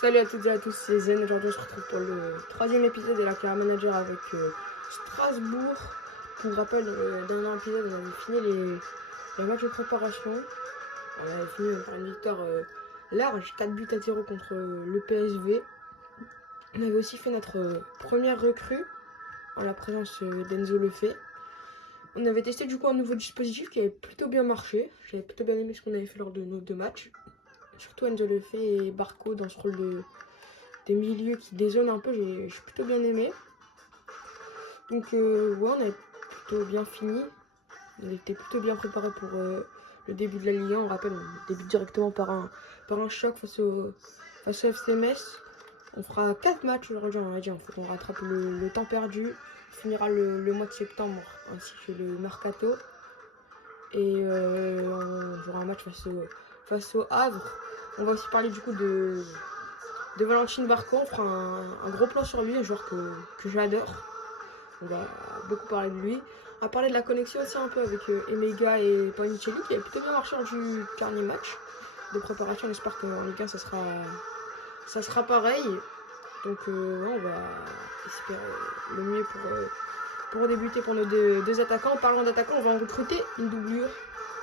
Salut à toutes et à tous, c'est Zen. Aujourd'hui, on se retrouve pour le troisième épisode de la Carrière Manager avec Strasbourg. Pour rappel, dans le dernier épisode, on avait fini les matchs de préparation. On avait fini par une victoire large, 4 buts à 0 contre le PSV. On avait aussi fait notre première recrue en la présence d'Enzo Lefebvre. On avait testé du coup un nouveau dispositif qui avait plutôt bien marché. J'avais plutôt bien aimé ce qu'on avait fait lors de nos deux matchs. Surtout Enzo Lefebvre et Barco dans ce rôle des milieux qui dézonent un peu, j'ai plutôt bien aimé. Donc ouais, on avait plutôt bien fini. On était plutôt bien préparé pour le début de la Ligue 1. On rappelle, on débute directement par un choc face au FC Metz. On fera 4 matchs aujourd'hui, on va dire. Il faut qu'on rattrape le temps perdu. On finira le mois de septembre ainsi que le mercato. Et on jouera un match face au Havre. On va aussi parler du coup de Valentin Barco. On fera un gros plan sur lui, un joueur que j'adore. On va beaucoup parler de lui. On va parler de la connexion aussi un peu avec Emega et Panicelli qui a plutôt bien marché lors du dernier match de préparation. J'espère qu'en Ligue 1 ça sera pareil. Donc ouais, on va espérer le mieux pour débuter pour nos deux attaquants. En parlant d'attaquants, on va en recruter une doublure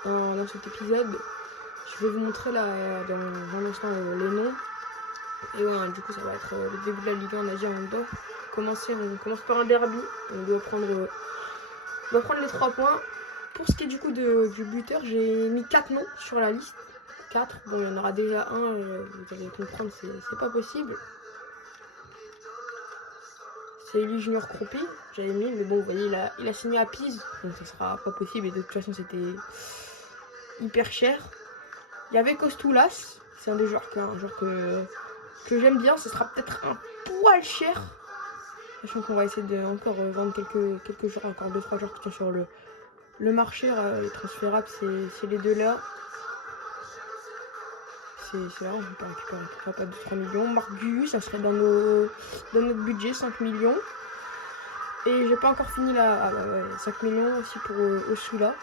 dans cet épisode. Je vais vous montrer là dans un instant les noms. Et ouais, du coup, ça va être le début de la Ligue 1, on a dit en même temps. On commence par un derby. On doit prendre les 3 points. Pour ce qui est du coup du buteur, j'ai mis 4 noms sur la liste. 4. Bon, il y en aura déjà un, vous allez comprendre, c'est pas possible. C'est Eli Junior Croupi, j'avais mis, mais bon, vous voyez, il a signé à Pise, donc ça sera pas possible. Et de toute façon, c'était hyper cher. Il y avait Kostoulas, c'est un des joueurs que j'aime bien. Ce sera peut-être un poil cher. Sachant qu'on va essayer de encore vendre quelques joueurs, encore 2-3 joueurs qui sont sur le marché. Les transférables, c'est les deux là. C'est là, on peut récupérer pas de 3 millions. Marc Guy, ça serait dans notre budget, 5 millions. Et j'ai pas encore fini là. Ah bah ouais, 5 millions aussi pour Osula.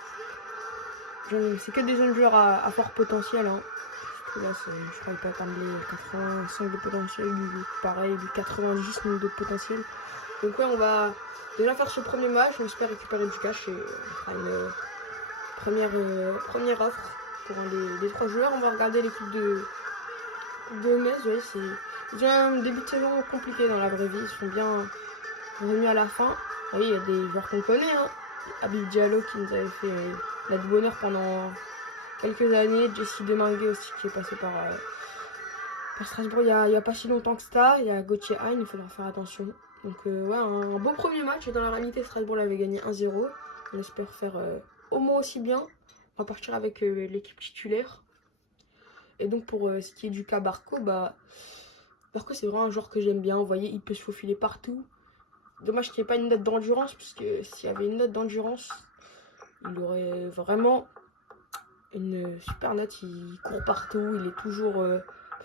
C'est que des jeunes joueurs à fort potentiel. Hein. Là, je crois qu'il peut atteindre les 85 de potentiel, pareil, du 90 de potentiel. Donc ouais, on va déjà faire ce premier match, on espère récupérer du cash et on fera une première offre pour un des 3 joueurs. On va regarder l'équipe de Metz, ouais, c'est un début de saison compliqué dans la vraie vie, ils sont bien revenus à la fin. Oui, il y a des joueurs qu'on connaît, hein. Habib Diallo qui nous avait fait la du bonheur pendant quelques années, Jesse Deminguet aussi qui est passé par Strasbourg il y a pas si longtemps que ça. Il y a Gauthier Hein, il faudra faire attention. Donc ouais, un bon premier match. Dans la réalité, Strasbourg l'avait gagné 1-0. On espère faire au moins aussi bien. On va partir avec l'équipe titulaire. Et donc pour ce qui est du cas Barco, Barco c'est vraiment un joueur que j'aime bien. Vous voyez, il peut se faufiler partout. Dommage qu'il n'y ait pas une note d'endurance, puisque s'il y avait une note d'endurance, il aurait vraiment une super note. Il court partout, il est toujours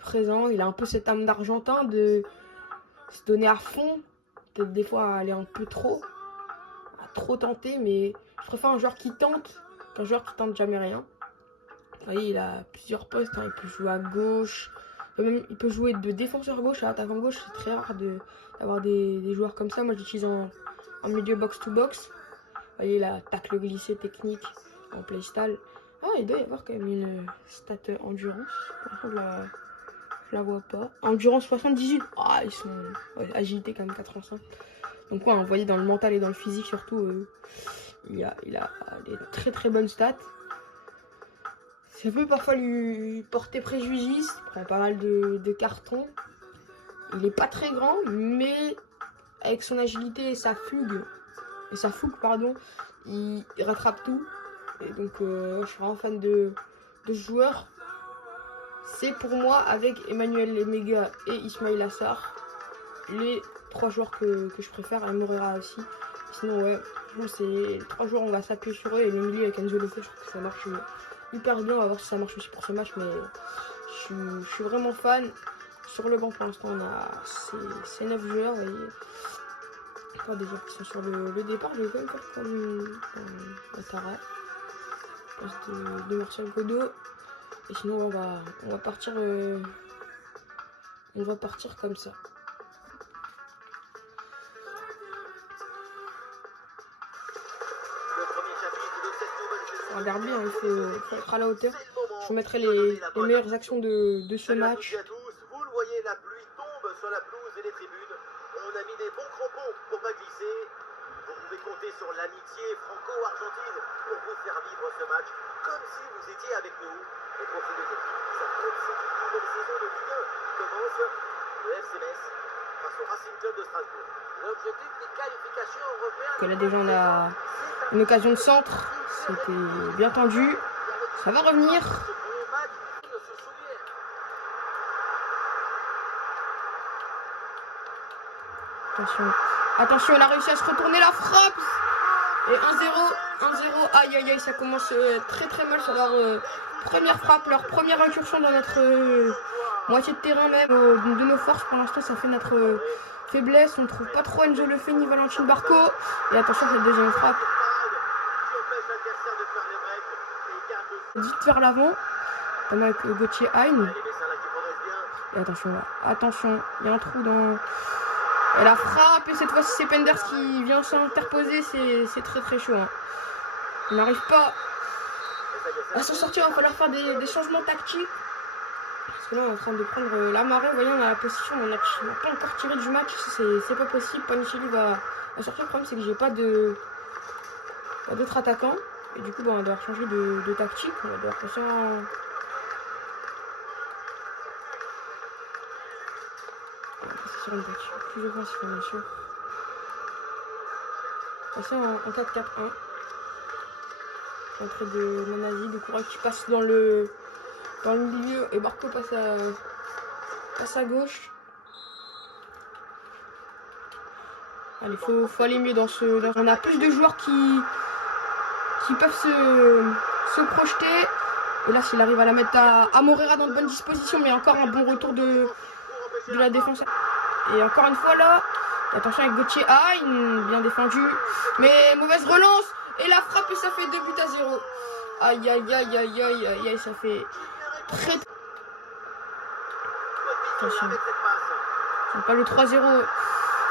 présent. Il a un peu cette âme d'Argentin de se donner à fond, peut-être des fois aller un peu trop, à trop tenter, mais je préfère un joueur qui tente qu'un joueur qui tente jamais rien. Vous voyez, il a plusieurs postes, hein. Il peut jouer à gauche, même il peut jouer de défenseur gauche à attaquant gauche. C'est très rare d'avoir des joueurs comme ça. Moi, j'utilise en milieu box-to-box. Vous voyez, la tacle glissée technique en playstyle. Ah, il doit y avoir quand même une stat endurance. Par contre, je la vois pas. Endurance 78. Ah, ils sont agilité quand même 85. Donc ouais, vous voyez, dans le mental et dans le physique surtout, il a des très très bonnes stats. Ça peut parfois lui porter préjudice. Il prend pas mal de cartons. Il est pas très grand, mais avec son agilité et sa fougue, il rattrape tout. Et donc je suis vraiment fan de ce joueur. C'est pour moi, avec Emmanuel Lemega et Ismail Assar, les 3 joueurs que je préfère, et Morera aussi. Sinon ouais, c'est 3 joueurs, on va s'appuyer sur eux, et le milieu avec Enzo Lefebvre, je trouve que ça marche hyper bien. On va voir si ça marche aussi pour ce match, mais je suis vraiment fan. Sur le banc pour l'instant on a ces 9 joueurs, vous voyez. Pas des joueurs qui sont sur le départ, je vais quand même faire comme Ouattara, poste de Martial Godo. Et sinon on va partir On va partir comme ça. Regarde bien, il faut être à la hauteur. Je vous mettrai les meilleures actions de ce match. Vous le voyez, la pluie tombe sur la pelouse et les tribunes. On a mis des bons crampons pour pas glisser. Vous pouvez compter sur l'amitié franco-argentine pour vous faire vivre ce match comme si vous étiez avec nous. Et pour ces deux équipes, ça compte si une nouvelle saison de Ligue 1 commence. Le FC Metz face au Racing Club de Strasbourg. L'objectif des qualifications européennes. Que là déjà on a une occasion de centre. C'était bien tendu. Ça va revenir. Attention. Attention, elle a réussi à se retourner la frappe. Et 1-0. 1-0. Aïe aïe aïe, ça commence très très mal sur leur première frappe, leur première incursion dans notre moitié de terrain même. De nos forces pour l'instant, ça fait notre faiblesse. On ne trouve pas trop Enzo Lefebvre ni Valentine Barco. Et attention, cette deuxième frappe. Vite vers l'avant. On a avec Gauthier Hein. Et attention là. Attention, il y a un trou dans... Et la frappe, et cette fois-ci c'est Penders qui vient s'interposer, c'est très très chaud. Hein. On n'arrive pas à s'en sortir, il va falloir faire des changements tactiques. Parce que là on est en train de prendre la marée, vous voyez on a la position, on n'a pas encore tiré du match, c'est pas possible. Panicelli va sortir, le problème c'est que j'ai pas d'autres attaquants. Et du coup on va devoir changer de tactique, on va devoir passer en... sur une tactique plus offensive bien sûr. Passer en 4-4-1. Entrée de Manazi, de Koura qui passe dans le milieu et Barco passe à gauche. Allez, faut aller mieux dans ce... On a plus de joueurs qui peuvent se projeter. Et là s'il arrive à la mettre à Morera dans de bonnes dispositions, mais encore un bon retour de la défense. Et encore une fois là, attention avec Gauthier Hein, bien défendu, mais mauvaise relance, et la frappe et ça fait 2 buts à 0. Aïe aïe aïe aïe aïe aïe aïe, ça fait très... Attention, pas le 3-0,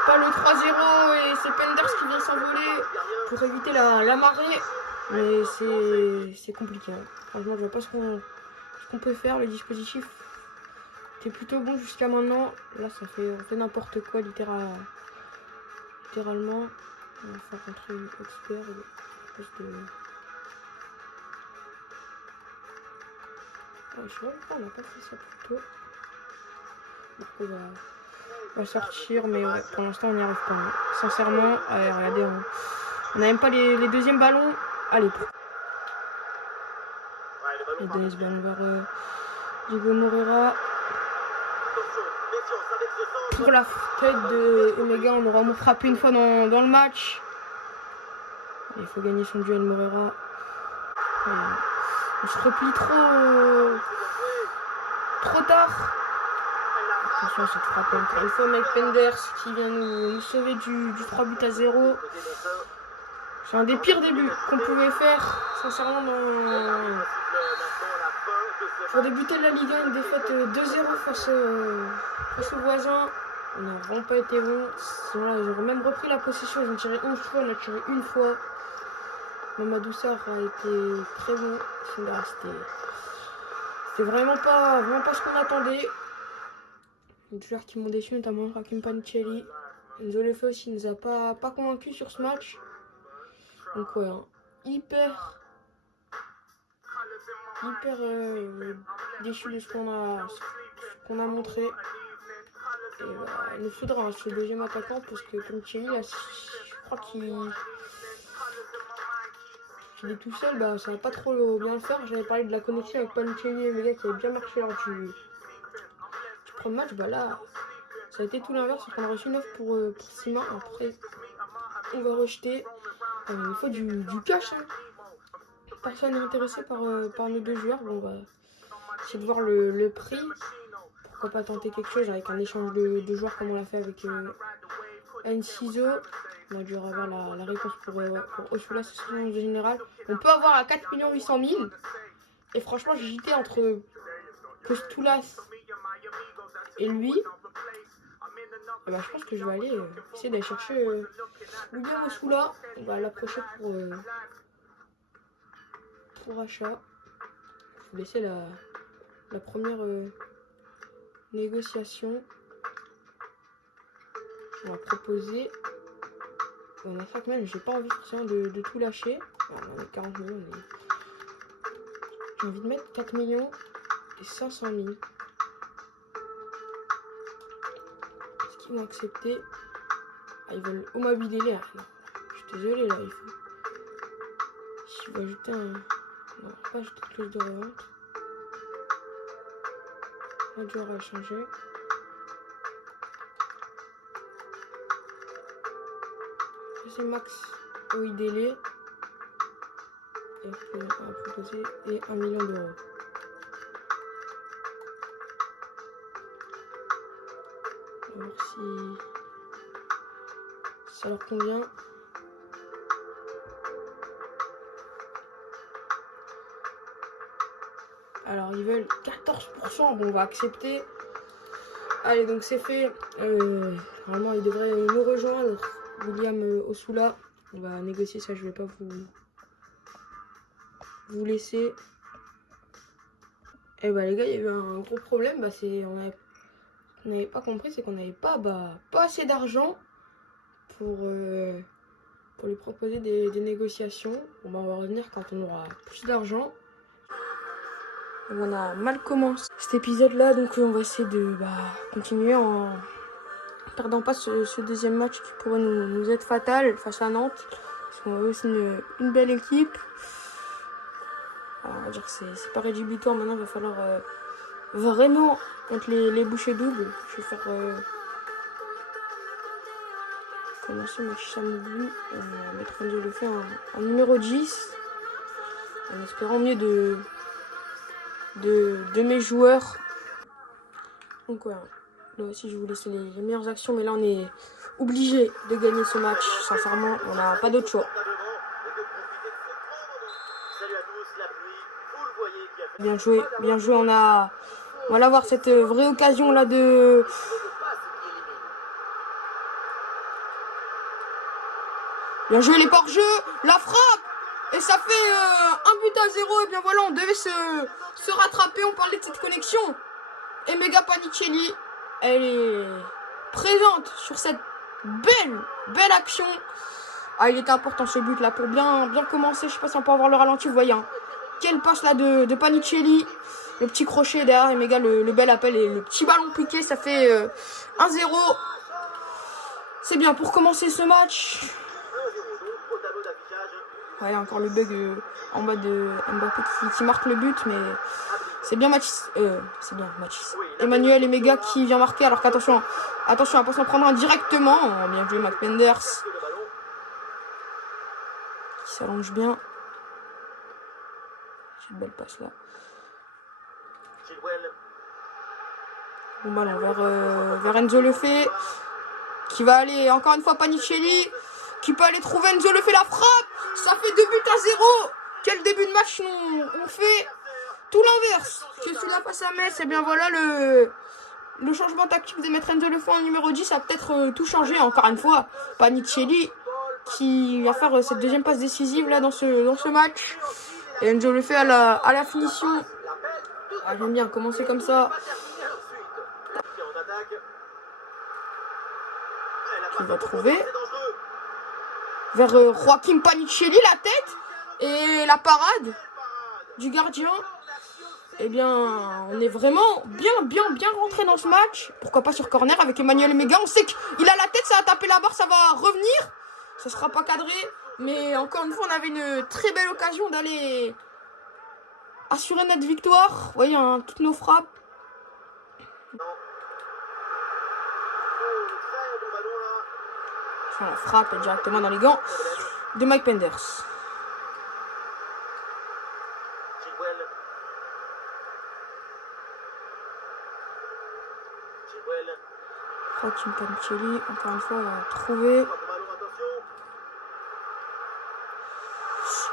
pas le 3-0, et c'est Penders qui vient s'envoler pour éviter la marée, mais c'est compliqué. Hein. Franchement je vois pas ce qu'on peut faire, le dispositif était plutôt bon jusqu'à maintenant. Là on fait n'importe quoi littéralement. On va faire rentrer une expert de... Ah, je sais pas pourquoi on n'a pas fait ça plus tôt. Donc on va sortir, mais ouais, pour l'instant on n'y arrive pas. Hein. Sincèrement, allez, regardez, on n'a même pas les deuxièmes ballons. Allez. Et donner ce ballon vers Diego Morera. Pour la tête de Omega, on aura frappé une fois dans le match. Il faut gagner son duel Morera. On se replie trop tard. Attention à cette frappe encore une fois, Mike Penders qui vient nous sauver du 3 buts à 0. C'est un des pires débuts qu'on pouvait faire, sincèrement, pour débuter la Ligue 1, une défaite 2-0 face aux voisins. On n'a vraiment pas été bon. Sinon là, j'aurais même repris la possession. Ils ont tiré une fois, on a tiré une fois. Mamadou Sarr a été très bon. C'était vraiment pas ce qu'on attendait. Les joueurs qui m'ont déçu, notamment Hakim Panicelli. Enzo Lefebvre aussi nous a pas convaincu sur ce match. Donc ouais, hein, hyper déçu de ce qu'on a montré. Et il nous faudra ce deuxième attaquant parce que Panicelli, là, je crois qu'il est tout seul, bah ça va pas trop bien le faire. J'avais parlé de la connexion avec Panicelli et les gars qui avait bien marché lors du premier match. Bah là, ça a été tout l'inverse, c'est qu'on a reçu une offre pour 6 mois. Après, on va rejeter. Il faut du cash. Hein. Personne n'est intéressé par nos deux joueurs. Bon, on va essayer de voir le prix. Pourquoi pas tenter quelque chose avec un échange de joueurs comme on l'a fait avec Enciso. On a dû avoir la réponse pour Osula, ce serait en général. On peut avoir à 4 800 000. Et franchement, j'hésitais entre Postulas Et lui, eh ben, je pense que je vais aller essayer d'aller chercher William Osula. On va l'approcher pour achat. Je vais laisser la première négociation. On va proposer. On a 5 millions, j'ai pas envie forcément de tout lâcher. Alors, on a 40 millions, mais j'ai envie de mettre 4 millions et 500 000. Est-ce qu'ils vont accepter? Ah, ils veulent Oumabie Délé. Non, je suis désolé là, il faut. Je vais ajouter un. Non, pas ajouter de clause de revente. Un joueur à changer. C'est Max Oidélé. Et on va proposer et 1 million d'euros. On va voir si ça leur convient. Alors ils veulent 14%, bon on va accepter. Allez, donc c'est fait. Normalement il devrait nous rejoindre, William Osula. On va négocier ça, je vais pas vous laisser. Et bah les gars, il y a eu un gros problème, bah on n'avait pas compris, c'est qu'on n'avait pas assez d'argent pour lui proposer des négociations. Bon bah on va revenir quand on aura plus d'argent. On a mal commencé cet épisode là, donc on va essayer de continuer en perdant pas ce deuxième match qui pourrait nous être fatal face à Nantes. Parce qu'on a aussi une belle équipe. Alors, on va dire que c'est pas rédhibitoire maintenant, il va falloir vraiment mettre les bouchées doubles. Je vais faire commencer match Samougou. On va mettre le fait en numéro 10. En espérant mieux de mes joueurs. Donc voilà, là aussi je vous laisse les meilleures actions, mais là on est obligé de gagner ce match. Sincèrement, on n'a pas d'autre choix. Bien joué, bien joué. On va avoir cette vraie occasion là de. Bien joué les hors-jeu, la frappe. Et ça fait 1-0. Et bien voilà, on devait se rattraper. On parlait de cette connexion. Et Mega Panicelli, elle est présente sur cette belle action. Ah, il était important ce but là pour bien commencer. Je sais pas si on peut avoir le ralenti, vous voyez. Hein. Quelle passe là de Panicelli. Le petit crochet derrière et Mega, le bel appel et le petit ballon piqué. Ça fait 1-0. C'est bien pour commencer ce match. Ouais, encore le bug en bas de Mbappé qui marque le but, mais c'est bien Mathis. Emmanuel et Mega qui vient marquer, alors qu'attention, à pas s'en prendre un directement. Oh, bien joué Mac Penders. Qui s'allonge bien. J'ai une belle passe là. Bon ballon vers Enzo Lefebvre. Qui va aller encore une fois Panicelli. Qui peut aller trouver Enzo Lefebvre, la frappe. Ça fait 2-0. Quel début de match on fait. Tout l'inverse que celui-là passe à Metz. Et bien voilà le changement tactique de mettre Enzo Lefebvre en numéro 10 a peut-être tout changé. Encore une fois, Panicelli qui va faire cette deuxième passe décisive là dans ce match. Et Enzo Lefebvre à la finition. Ah, j'aime bien commencer comme ça. Qui va trouver vers Joaquim Panicelli, la tête et la parade du gardien. Eh bien, on est vraiment bien rentré dans ce match. Pourquoi pas sur corner avec Emmanuel Mega. On sait qu'il a la tête, ça va taper la barre, ça va revenir. Ça sera pas cadré. Mais encore une fois, on avait une très belle occasion d'aller assurer notre victoire. Vous voyez, hein, toutes nos frappes. Enfin, la frappe directement dans les gants de Mike Penders. Joaquim Panicelli, encore une fois, à trouver.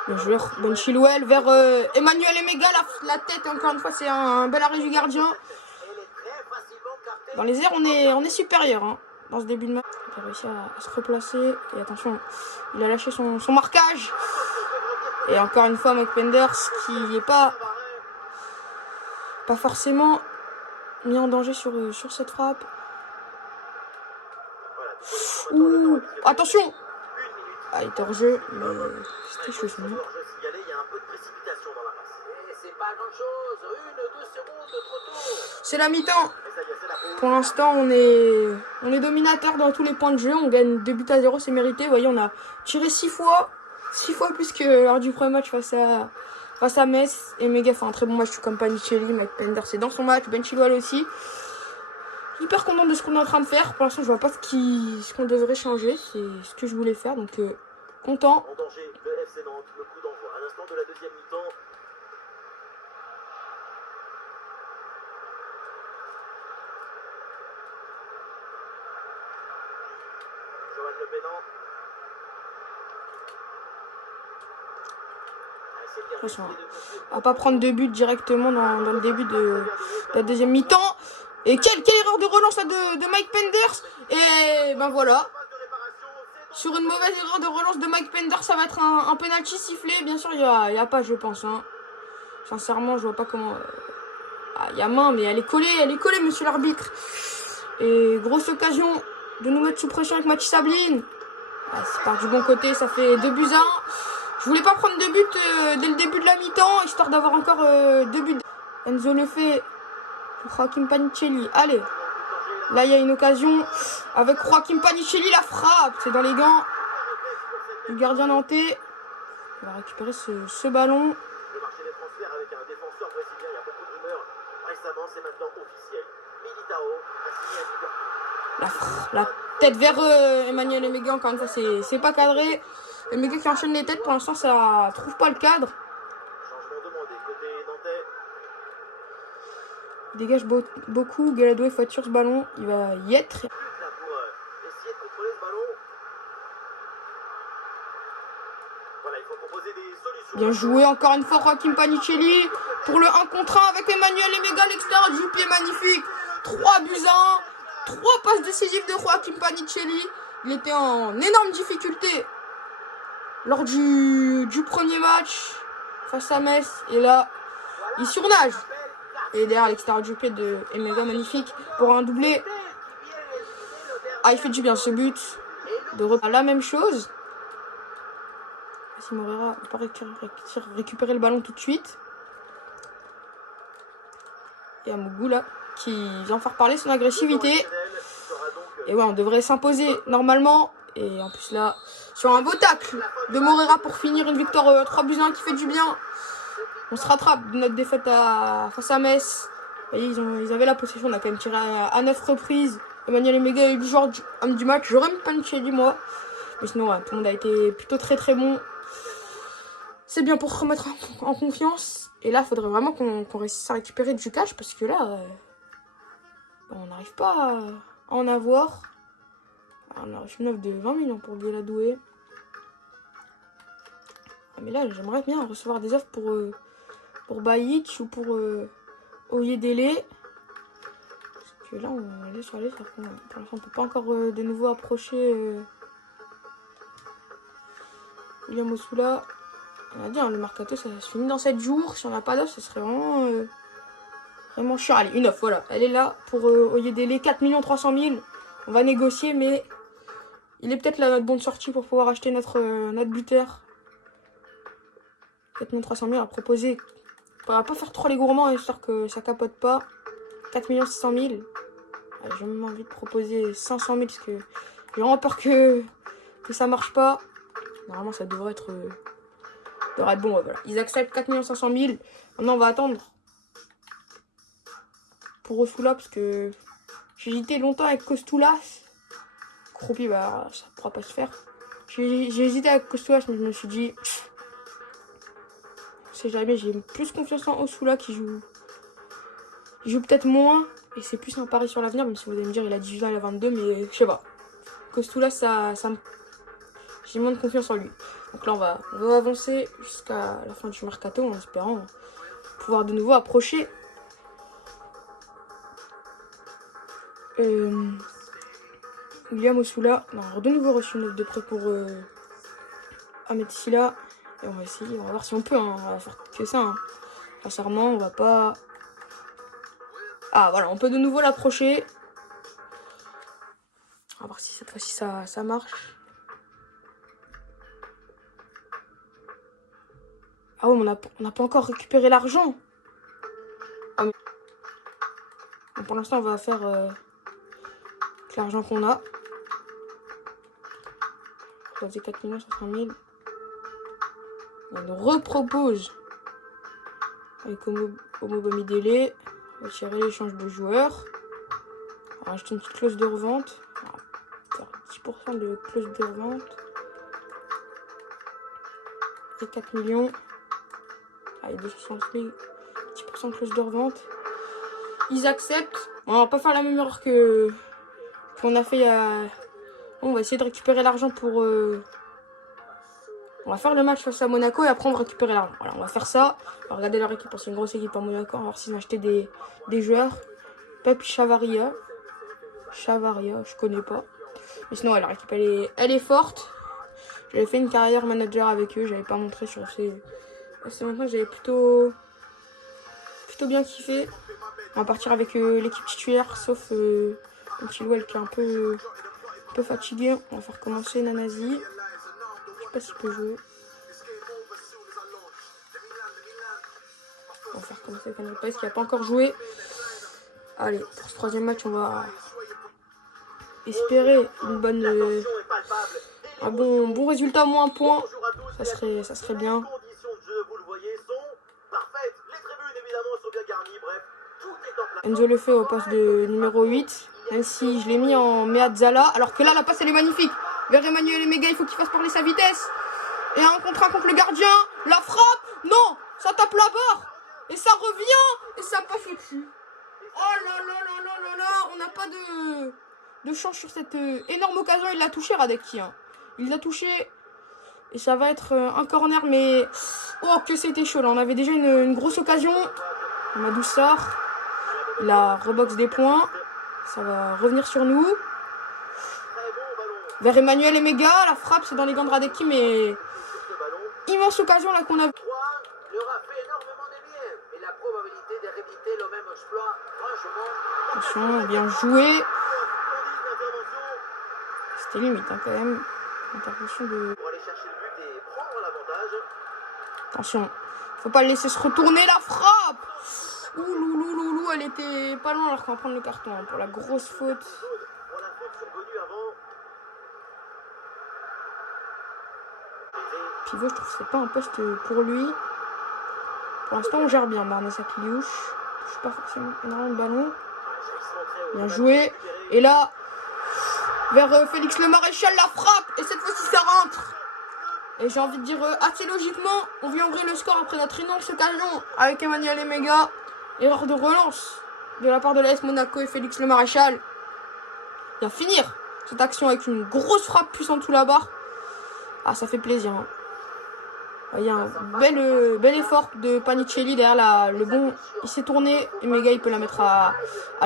Bien joué, Ben Chilwell vers Emmanuel Emega, la tête, encore une fois, c'est un bel arrêt du gardien. Dans les airs, on est supérieur hein, dans ce début de match. Il a réussi à se replacer. Et attention, il a lâché son marquage. Et encore une fois, Mike Penders qui n'est pas forcément mis en danger sur cette frappe. Ouh, attention! Ah, il était hors jeu, mais c'était chaud. Il y a un peu de précipitation dans la passe. Et c'est pas grand chose, 1-2 secondes trop tôt. C'est la mi-temps. Pour l'instant, on est dominateur dans tous les points de jeu. On gagne 2 buts à 0, c'est mérité. Vous voyez, on a tiré 6 fois plus que lors du premier match face à Metz. Et Emega fait un très bon match comme Panicelli. Mike Penders c'est dans son match. Ben Chilwell aussi. Hyper content de ce qu'on est en train de faire. Pour l'instant, je vois pas ce qu'on devrait changer. C'est ce que je voulais faire. Donc, content. En danger, le FC Nantes, le coup d'envoi à l'instant de la deuxième mi-temps. Johan Le Pénant. On va pas prendre 2 buts directement dans le début de la deuxième mi-temps. Et quelle erreur de relance là, de Mike Penders. Et ben voilà. Sur une mauvaise erreur de relance de Mike Penders, ça va être un penalty sifflé. Bien sûr, il y a pas, je pense. Hein. Sincèrement, je vois pas comment... Ah, il y a main, mais elle est collée, monsieur l'arbitre. Et grosse occasion de nous mettre sous pression avec Mathis Sabline. Ah, c'est part du bon côté, ça fait 2-1. Je voulais pas prendre 2 buts dès le début de la mi-temps, histoire d'avoir encore 2 buts. Enzo le fait. Joaquim Panicelli. Allez. Là, il y a une occasion avec Joaquim Panicelli. La frappe. C'est dans les gants du gardien nantais. Il va récupérer ce ballon. Le marché des transferts avec un défenseur brésilien, il y a beaucoup de rumeurs. Récemment, c'est maintenant officiel. Militao a signé à La tête vers Emmanuel Emega. Encore une fois, c'est pas cadré. Emega qui enchaîne les têtes. Pour l'instant, ça trouve pas le cadre. Changement demandé côté nantais. Il dégage beaucoup. Galadoué faut être sur ce ballon. Il va y être. Là pour essayer de contrôler ce ballon. Voilà, il faut proposer des solutions. Bien joué encore une fois Joaquim Panicelli pour le 1 contre 1 avec Emmanuel Emega, l'extérieur du pied magnifique. 3-1, 3 passes décisives de Joaquim Panicelli. Il était en énorme difficulté lors du premier match face à Metz. Et là, il surnage. Et derrière l'extérieur du pied de Emega, magnifique pour un doublé. Ah, il fait du bien ce but. De la même chose. Si Moreira va pas récupérer le ballon tout de suite. Et Amougou là qui vient faire parler son agressivité. Et ouais, on devrait s'imposer normalement. Et en plus là, sur un beau tacle de Moreira pour finir une victoire 3-1 qui fait du bien. On se rattrape de notre défaite face à Metz. Et ils avaient la possession, on a quand même tiré à 9 reprises. Emmanuel Emega a eu le joueur du match. J'aurais même pas Panicelli moi. Mais sinon, ouais, tout le monde a été plutôt très bon. C'est bien pour se remettre en confiance. Et là, il faudrait vraiment qu'on réussisse à récupérer du cash. Parce que là, on n'arrive pas à en avoir. Alors, on a reçu une offre de 20 millions pour Galadoué. Ah, mais là, j'aimerais bien recevoir des offres pour Bajic ou pour Oyedele. Parce que là, on est sur les offres. Pour l'instant, on ne peut pas encore de nouveau approcher William Osula. On a dit, hein, le mercato, ça se finit dans 7 jours. Si on n'a pas d'offre, ce serait vraiment chiant. Allez, une offre, voilà. Elle est là pour Oyedele, 4 300 000. On va négocier, mais il est peut-être là notre bonne sortie pour pouvoir acheter notre buteur. 4 300 000 à proposer. On va pas faire trop les gourmands, histoire que ça capote pas. 4 600 000. J'ai même envie de proposer 500 000 parce que j'ai vraiment peur que ça marche pas. Normalement, ça devrait être bon. Ouais, voilà. Ils acceptent 4 500 000. Maintenant, on va attendre pour Osula parce que j'ai hésité longtemps avec Kostoulas. Croupi, bah, ça pourra pas se faire. J'ai hésité avec Kostoulas, mais je me suis dit, on sait jamais, j'ai plus confiance en Osula qui joue. Il joue peut-être moins et c'est plus un pari sur l'avenir, même si vous allez me dire il a 18 ans, il a 22, mais je sais pas. Kostoulas, j'ai moins de confiance en lui. Donc là, on va avancer jusqu'à la fin du mercato en espérant pouvoir de nouveau approcher William Osula. On a de nouveau reçu une offre de prêt pour Ahmed Silla. Et on va essayer, on va voir si on peut. Hein. On va faire que ça. Hein. Sincèrement, on va pas. Ah voilà, on peut de nouveau l'approcher. On va voir si cette fois-ci ça marche. Ah ouais, mais on n'a pas encore récupéré l'argent. Ah, mais... bon, pour l'instant, on va faire avec l'argent qu'on a. On va dire 4 500 000. On nous repropose avec Omo Bamidele. On va tirer l'échange de joueurs. On va acheter une petite clause de revente. On va faire 10% de clause de revente. Et 4 millions. Allez, 260 000. 10% de clause de revente. Ils acceptent. Bon, on va pas faire la même erreur qu'on a fait il y a... Bon, on va essayer de récupérer l'argent pour... On va faire le match face à Monaco et après on va récupérer l'argent. Voilà, on va faire ça. On va regarder leur équipe, c'est une grosse équipe à Monaco. On va voir s'ils ont acheté des joueurs. Pep Chavaria. Chavaria, je connais pas. Mais sinon, leur équipe, elle est forte. J'avais fait une carrière manager avec eux. J'avais pas montré sur FC. C'est maintenant que j'avais plutôt bien kiffé. On va partir avec l'équipe titulaire, sauf Chilwell qui est un peu fatigué. On va faire commencer Nanasi. Je sais pas s'il peut jouer. On va faire commencer Canal Pace qui n'a pas encore joué. Allez, pour ce troisième match, on va espérer un bon résultat, moins un point. Ça serait bien. Enzo le fait au poste de numéro 8. Même si je l'ai mis en Meazzala. Alors que là, la passe, elle est magnifique. Vers Emmanuel Emega, il faut qu'il fasse parler sa vitesse. Et un contre le gardien. La frappe. Non, ça tape la barre. Et ça revient. Et ça passe au-dessus. Oh là là là là là là. On n'a pas de chance sur cette énorme occasion. Il l'a touché, Radecki. Hein. Il l'a touché. Et ça va être un corner. Mais oh, que c'était chaud. Là, on avait déjà une grosse occasion. Amadou Sarr. La rebox des points. Ça va revenir sur nous. Vers Emmanuel Emega. La frappe, c'est dans les gants de Radecki. Mais immense occasion là qu'on a. Attention, bien joué. C'était limite hein, quand même. Intervention de... Attention, faut pas le laisser se retourner, la frappe. Ouh loulou, elle était pas loin alors qu'on va prendre le carton hein, pour la grosse faute. Pivot, je trouve que c'est pas un poste pour lui. Pour l'instant, on gère bien. Barnessa Kliouche. Je touche pas forcément énormément le ballon. Bien joué. Et là, vers Félix Le Maréchal, la frappe. Et cette fois-ci, ça rentre. Et j'ai envie de dire, assez logiquement, on vient ouvrir le score après notre immense occasion avec Emmanuel Emega. Erreur de relance de la part de l'AS Monaco et Félix Le Maréchal. Il va finir cette action avec une grosse frappe puissante sous la barre. Ah, ça fait plaisir. Hein. Il y a un bel effort de Panicelli derrière le bon. Il s'est tourné. Et Emega, il peut la mettre à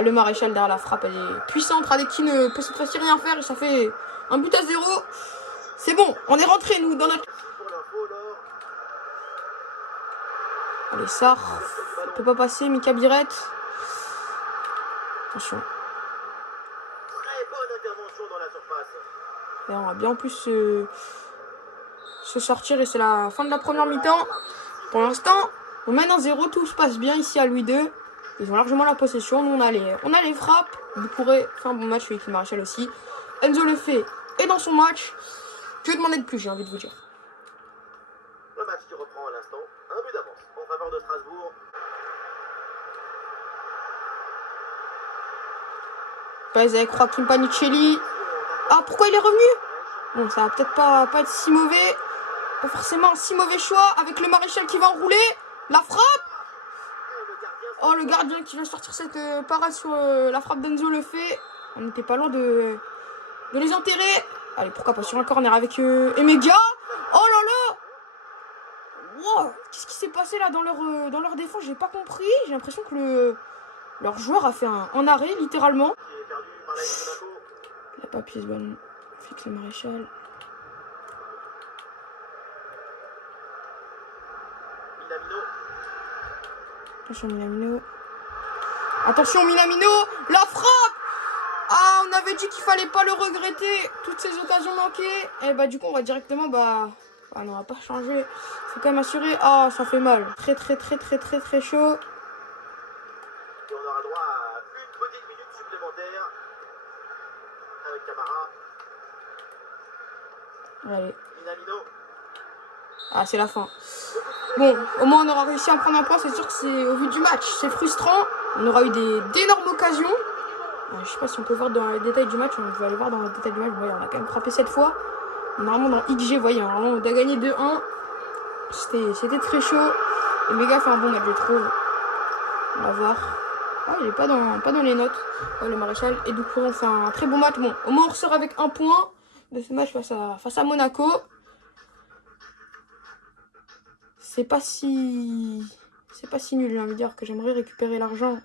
Le Maréchal derrière la frappe. Elle est puissante. Radecki ne peut cette fois-ci rien faire. Et ça fait un but à 0. C'est bon. On est rentré, nous, dans notre... Allez, Sarr. Il peut pas passer. Mika Biret. Attention. Et on va bien en plus se sortir. Et c'est la fin de la première mi-temps. Pour l'instant, on mène 1-0. Tout se passe bien ici à Louis II. Ils ont largement la possession. Nous, on a les frappes. Vous pourrez faire un bon match avec le Maréchal aussi. Enzo le fait. Et dans son match, que demander de plus, j'ai envie de vous dire. Le match qui reprend à l'instant. Un but d'avance en faveur de Strasbourg. Avec Joaquin Panicelli. Ah, pourquoi il est revenu? Bon, ça va peut-être pas être si mauvais. Pas forcément un si mauvais choix. Avec le Maréchal qui va enrouler. La frappe. Oh, le gardien qui vient sortir cette parade sur la frappe d'Enzo le fait. On n'était pas loin de les enterrer. Allez, pourquoi pas sur un corner avec Emega. Oh là là. Wow. Qu'est-ce qui s'est passé là dans leur défense? J'ai pas compris. J'ai l'impression que leur joueur a fait un arrêt, littéralement. l'AS Monaco. La papier ce ballon. Fixe le maréchal. Minamino. Attention Minamino. Attention Minamino. La frappe. Ah, on avait dit qu'il fallait pas le regretter. Toutes ces occasions manquées. Et bah du coup on va directement on va pas changer. Faut quand même assurer. Ah, ça fait mal. Très chaud. Et on aura le droit à une petite minute supplémentaire avec Camara. Allez. Minamino. Ah, c'est la fin. Bon, au moins on aura réussi à prendre un point. C'est sûr que c'est au vu du match, c'est frustrant. On aura eu d'énormes occasions. Je sais pas si on peut voir dans les détails du match. On va aller voir dans les détails du match. Vous voyez, on a quand même frappé cette fois. Normalement dans XG, vous voyez, on a gagné 2-1. C'était très chaud. Et Méga fait un bon match, je trouve. On va voir. Ah, il est pas dans les notes. Le maréchal. Et du coup, on fait un très bon match. Bon, au moins on ressort avec un point de ce match face à Monaco. C'est pas si nul, j'ai envie de dire, que j'aimerais récupérer l'argent.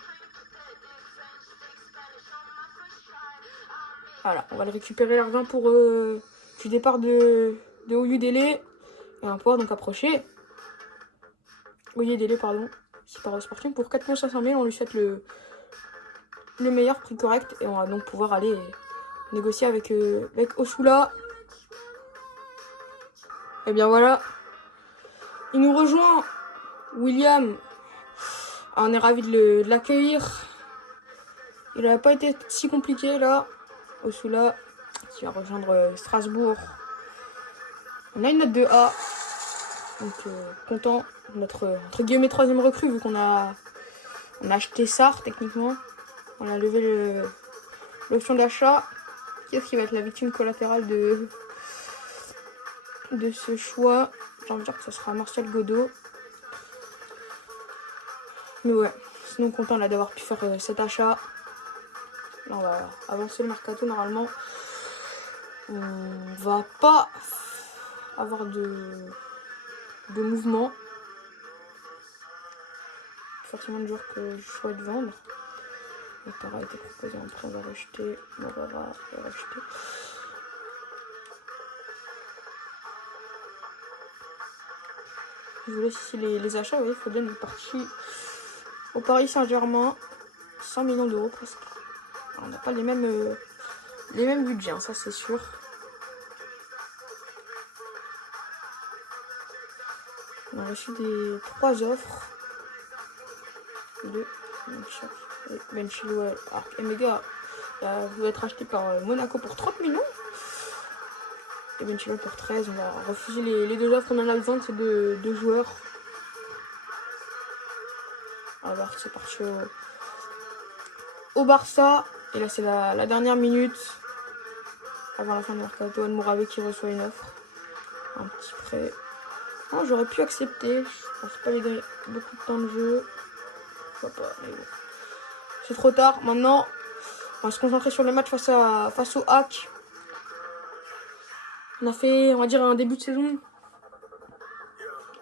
Voilà, on va le récupérer l'argent pour du départ de Oyudele. Et un pouvoir donc approcher. Oyudele, pardon. Si par Sporting pour 4,5 millions, on lui souhaite le meilleur prix correct. Et on va donc pouvoir aller négocier avec Osula. Et bien voilà. Il nous rejoint, William. On est ravis de l'accueillir. Il n'a pas été si compliqué là. Osula qui va rejoindre Strasbourg. On a une note de A. Donc content. Notre entre guillemets troisième recrue vu qu'on a acheté Sarr techniquement. On a levé l'option d'achat. Qui est-ce qui va être la victime collatérale de ce choix? J'ai envie de dire que ce sera Martial Godot. Mais ouais, sinon content là d'avoir pu faire cet achat. Là on va avancer le mercato normalement. On va pas avoir de mouvement. Forcément de joueurs que je souhaite vendre. Morara a été proposé, après on va rejeter. Morara est rejeté. Je vous laisse ici les achats. Vous voyez, Foden est parti au Paris Saint-Germain. 100 millions d'euros presque. Alors, on n'a pas les mêmes budgets, hein, ça c'est sûr. On a reçu 3 offres de Ben Chilwell. Alors Emega doit être acheté par Monaco pour 30 millions. Et Ben Chilwell pour 13. On va refuser les 2 offres. On en a besoin de ces deux joueurs. Alors c'est parti au Barça. Et là c'est la dernière minute. Avant la fin du mercato, Mouravé qui reçoit une offre. Un petit prêt. Oh, j'aurais pu accepter. Je pense pas lui donner beaucoup de temps de jeu. Pourquoi pas, mais bon. C'est trop tard. Maintenant, on va se concentrer sur le match face au Hack. On a fait, on va dire, un début de saison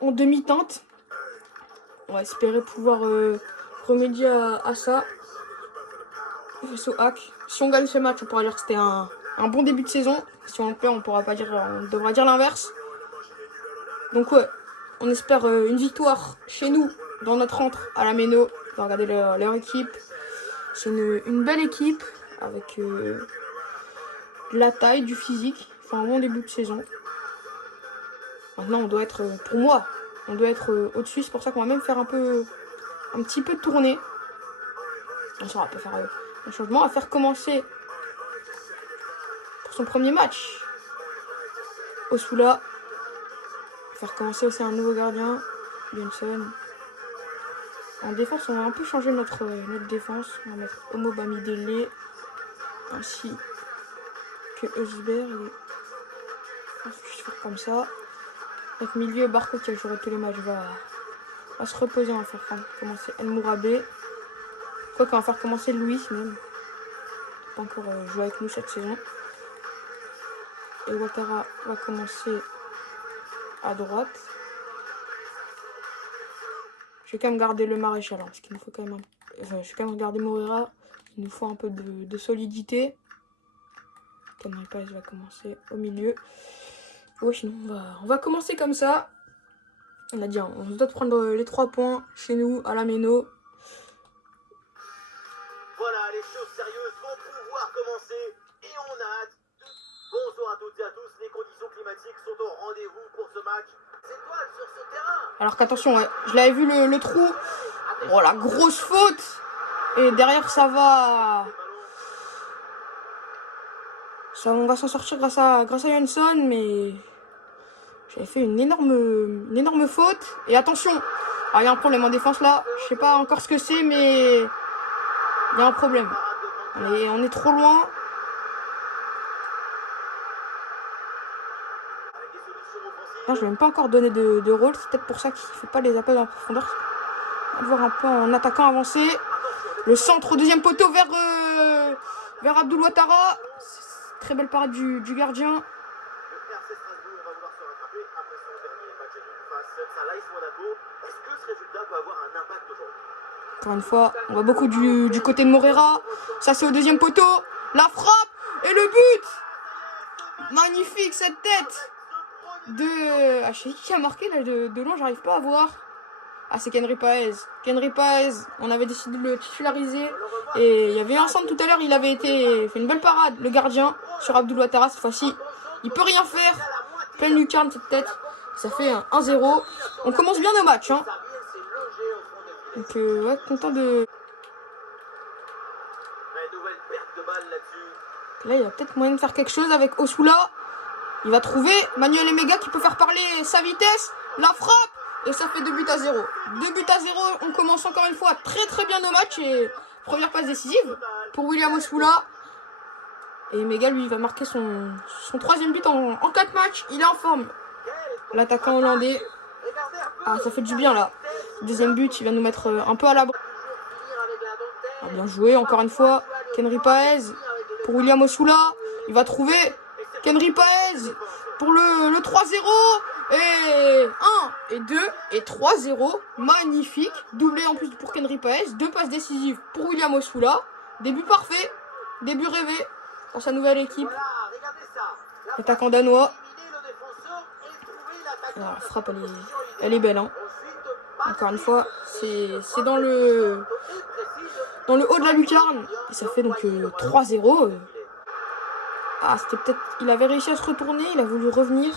en demi-teinte. On va espérer pouvoir remédier à ça face au Hack. Si on gagne ce match, on pourra dire que c'était un bon début de saison. Si on le perd, on devra dire l'inverse. Donc ouais, on espère une victoire chez nous, dans notre entre à la Méno. On va regarder leur équipe. C'est une belle équipe avec de la taille, du physique. Enfin, un bon début de saison. Maintenant, on doit être, pour moi, on doit être au-dessus. C'est pour ça qu'on va même faire un petit peu de tournée. On va pas faire un changement. On va faire commencer pour son premier match Osula. Faire commencer aussi un nouveau gardien, Johnson. En défense, on va un peu changer notre défense. On va mettre Omo Bamidele ainsi que Eusberg. On va faire comme ça. Notre milieu, Barco qui a joué tous les matchs va se reposer. On va faire commencer El Mourabé. Quoi qu'on va faire commencer Louis même. Il n'a pas encore joué avec nous cette saison. Et Ouattara va commencer à droite. Je vais quand même garder le maréchal, hein, parce qu'il me faut quand même je vais quand même garder Moreira. Il nous faut un peu de solidité. Kenry Paez va commencer au milieu. Ouais, sinon on va commencer comme ça. On a dit, on doit prendre les 3 points chez nous, à la Méno. Voilà, les choses sérieuses vont pouvoir commencer et on a hâte. Bonsoir à toutes et à tous, les conditions climatiques sont au rendez-vous pour ce match. C'est étoiles sur ce terrain. Alors qu'attention, ouais, je l'avais vu le trou. Oh, la grosse faute. Et derrière, ça va... Ça, on va s'en sortir grâce à Johansson, mais... J'avais fait une énorme faute. Et attention, il y a un problème en défense là. Je sais pas encore ce que c'est, mais il y a un problème. On est trop loin. Là, je vais même pas encore donner de rôle. C'est peut-être pour ça qu'il fait pas les appels en profondeur. On va voir un peu en attaquant avancer. Le centre au deuxième poteau vers Abdoul Ouattara. Très belle parade du gardien. Encore une fois, on voit beaucoup du côté de Moreira. Ça, c'est au deuxième poteau. La frappe et le but. Magnifique cette tête de... Ah, je sais qui a marqué là de loin, j'arrive pas à voir. Ah, c'est Kenry Paez. Kenry Paez, on avait décidé de le titulariser. Et il y avait un centre tout à l'heure, il avait fait une belle parade. Le gardien sur Abdoul Ouattara, cette fois-ci, il peut rien faire. Pleine lucarne cette tête. Ça fait un 1-0. On commence bien nos matchs, hein. Donc, ouais, content de... Là, il y a peut-être moyen de faire quelque chose avec Ossoula. Il va trouver Manuel Emega qui peut faire parler sa vitesse. La frappe. Et ça fait 2-0. 2-0. On commence encore une fois très bien nos matchs. Et première passe décisive pour William Ossoula. Et Emega, lui, va marquer son 3e but en 4 matchs. Il est en forme. L'attaquant hollandais. Ah, ça fait du bien là. Deuxième but, il va nous mettre un peu à l'abri. Ah, bien joué, encore une fois. Kenry Paez pour William Ossoula. Il va trouver Kenry Paez pour le 3-0. Et 1 et 2 et 3-0. Magnifique. Doublé en plus pour Kenry Paez. 2 passes décisives pour William Ossoula. Début parfait. Début rêvé pour sa nouvelle équipe. Attaquant danois. Alors, la frappe, elle est belle, hein. Encore une fois, c'est dans le haut de la lucarne. Et ça fait donc 3-0. Ah, c'était peut-être... Il avait réussi à se retourner, il a voulu revenir.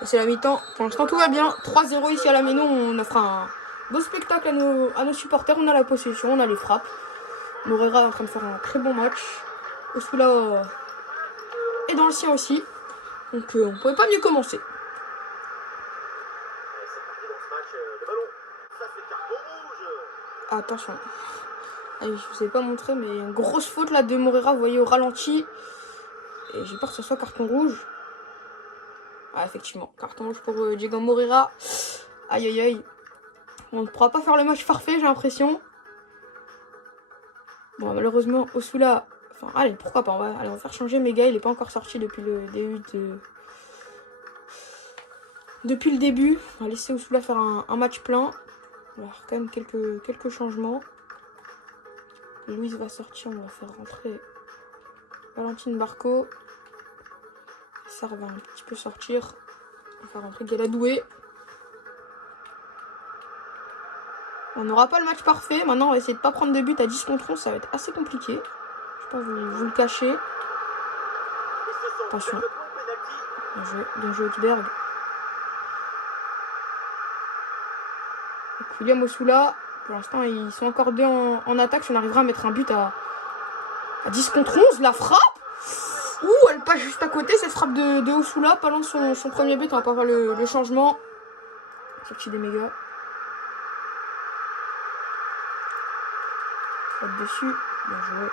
Et c'est la mi-temps. Pour l'instant, tout va bien. 3-0 ici à la Méno. On offre un beau spectacle à nos supporters. On a la possession, on a les frappes. Moreira est en train de faire un très bon match. Ossoula est dans le sien aussi. Donc, on ne pouvait pas mieux commencer. Attention. Ah, je vous ai pas montré, mais une grosse faute là de Moreira, vous voyez au ralenti. Et j'ai peur que ce soit carton rouge. Ah, effectivement, carton rouge pour Diego Moreira. Aïe aïe aïe. On ne pourra pas faire le match parfait, j'ai l'impression. Bon, malheureusement, Ossoula. Enfin, allez, pourquoi pas, on va faire changer Mega. Il n'est pas encore sorti depuis le début Depuis le début. On va laisser Ossoula faire un match plein. On va avoir quand même quelques changements. Louise va sortir, on va faire rentrer Valentine Barco. Sarr va un petit peu sortir. On va faire rentrer Galadoué. On n'aura pas le match parfait. Maintenant, on va essayer de ne pas prendre de but à 10 contre 11. Ça va être assez compliqué. Je ne vais pas vous le cacher. Attention. Bien joué Oxberg. William Ossoula. Pour l'instant, ils sont encore 2 en attaque. Si on arrivera à mettre un but à 10 contre 11, la frappe. Ouh, elle passe juste à côté. Cette frappe de Ossoula. Pas loin de son premier but. On va pas voir le changement. Sortie des mégas. Dessus. Bien joué.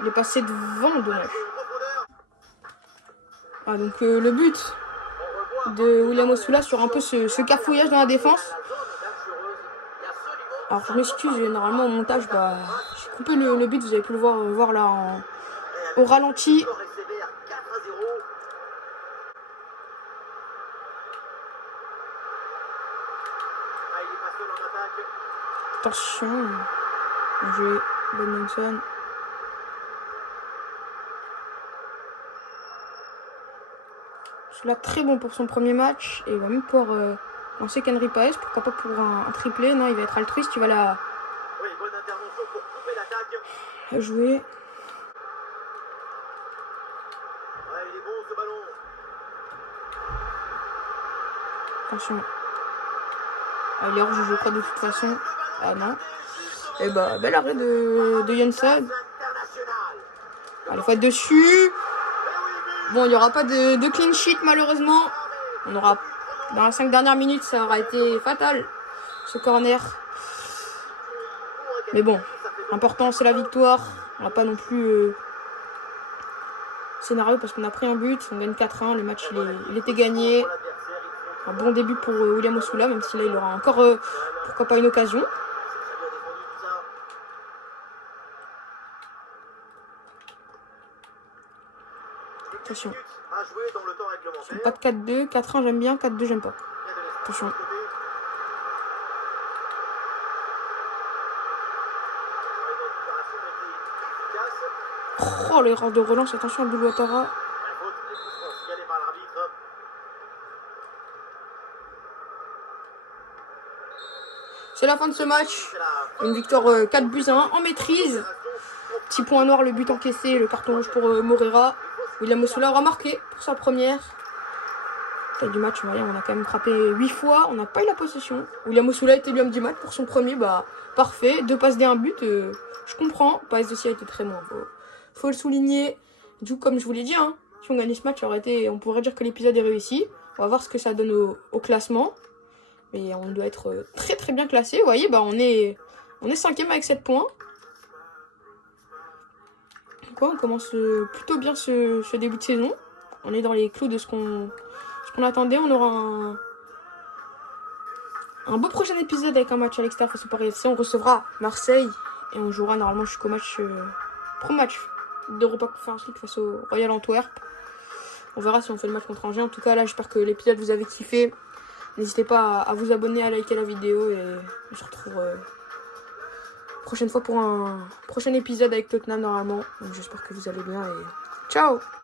Il est passé devant, dommage. Ah, donc le but de William Ossoula sur un peu ce cafouillage dans la défense. Alors je m'excuse, normalement au montage, j'ai coupé le but, vous avez pu le voir là au ralenti. Attention. Bien joué. Ben Johnson. Celui-là très bon pour son premier match. Et il va même pouvoir lancer Kenry Paez. Pourquoi pas pour un triplé. Non, il va être altruiste. Il va la... Oui, bonne intervention pour couper l'attaque. Bien joué. Ouais, il est bon ce ballon. Attention. Ah, il est hors jeu, je crois, de toute façon. Ah non. Et bah, bel arrêt de Jensen. Allez, faut être dessus. Bon, il n'y aura pas de clean sheet, malheureusement. On aura, dans les 5 dernières minutes, ça aura été fatal, ce corner. Mais bon, l'important, c'est la victoire. On n'a pas non plus scénario parce qu'on a pris un but. On gagne 4-1. Le match, il était gagné. Un bon début pour William Osula, même si là, il aura encore, pourquoi pas, une occasion. Attention. Pas de 4-2. 4-1, j'aime bien. 4-2, j'aime pas. Attention. Oh, l'erreur de relance. Attention à Boulouatara. C'est la fin de ce match. Une victoire 4-1 en maîtrise. Petit point noir, le but encaissé, le carton rouge pour Moreira. William Osula aura marqué pour sa première. Taille du match, on a quand même frappé 8 fois. On n'a pas eu la possession. William Osula était l'homme du match pour son premier. Bah, parfait. 2 passes D1 but. Je comprends. Passe aussi a été très bon. Faut le souligner. Du coup, comme je vous l'ai dit, hein, si on gagnait ce match, on pourrait dire que l'épisode est réussi. On va voir ce que ça donne au classement. Mais on doit être très très bien classé. Vous voyez, bah, on est 5e avec 7 points. On commence plutôt bien ce début de saison. On est dans les clous de ce qu'on attendait. On aura un beau prochain épisode avec un match à l'extérieur face au Paris FC. On recevra Marseille et on jouera normalement jusqu'au match, premier match d'Europa Conference League face au Royal Antwerp. On verra si on fait le match contre Angers. En tout cas, là, j'espère que l'épisode vous avez kiffé. N'hésitez pas à vous abonner, à liker la vidéo et on se retrouve prochaine fois pour un prochain épisode avec Tottenham normalement. Donc j'espère que vous allez bien et ciao!